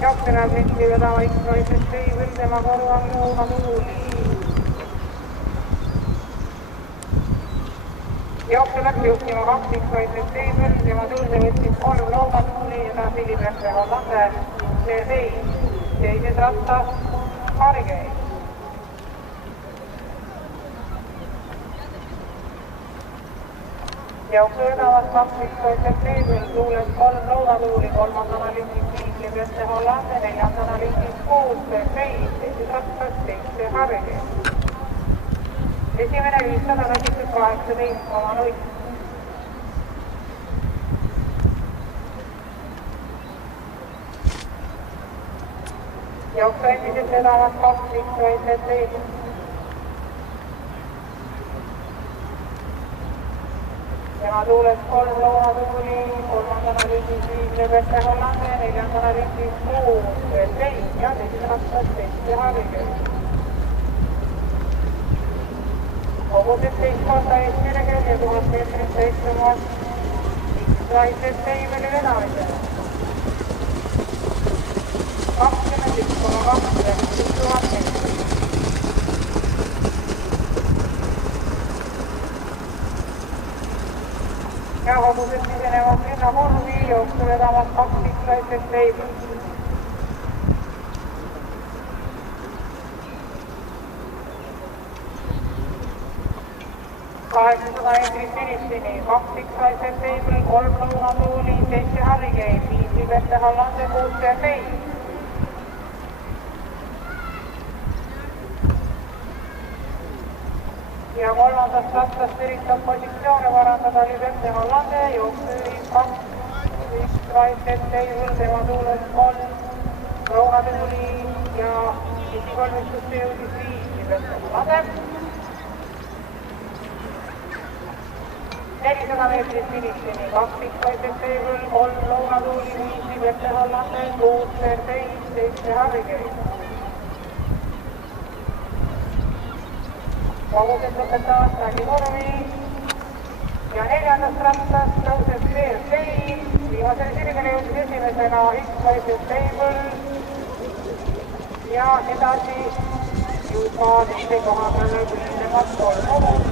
Jaoksena printi vedava X-Raises Table, tema korval Lõuna Tuuli. Jooksu läks juhtima 2 X-Raises Table, tema tõuse võttis 3 Lõuna Tuuli ja ta Philipperse Hollande C7. Teises rattas Hargei. Jooksu vedavad 2 X-Raises Table, tuules 3 Lõuna Tuuli, kolmandana lingis Philipperse Hollande, neljandana lingis 6 C7, teises rattas 7 Hargei. Esimene 500 läbitud 18,0. Jooksu endiselt vedavad 2 X-Raises Table. Tema tuules 3 Lõuna Tuuli, kolmandana lingis Philipperse Hollande, neljandana lingis 6 C7 ja teises rattas 7 Hargei. Kogu 17 korda eeskirjagel ja 1000 meetrit täitsemas X-Raises Table'i vedamisele. 21,2 000 meetrit. Ja hobused sisenevad linna vormi, jooksu vedavad 2 X-Raises Table. Kaheksasada meetrit finishini, 2 X-Raises Table, 3 Lõuna Tuuli, 7 Hargei, 5 Philipperse Hollande, 6 C7. Ja kolmandast rattast üritab positsioone parandada Philipperse Hollande, jooksu 2 X-Raises Table, tema tuules 3 Lõuna Tuuli ja esikolmistusse jõudis 5 Philipperse Hollande. 400 meetrit finishini, 2 X-Raises Table, 3 Lõuna Tuuli, 5 Philipperse Hollande, 6 C7, 7 Hargei. Kogused lõpetavad stagi vormi ja neljandast rattast tõuseb C7, viimasele sirgele jõudis esimesena X-Raises Table ja edasi juba teise koha peale küsimad 3 hobust.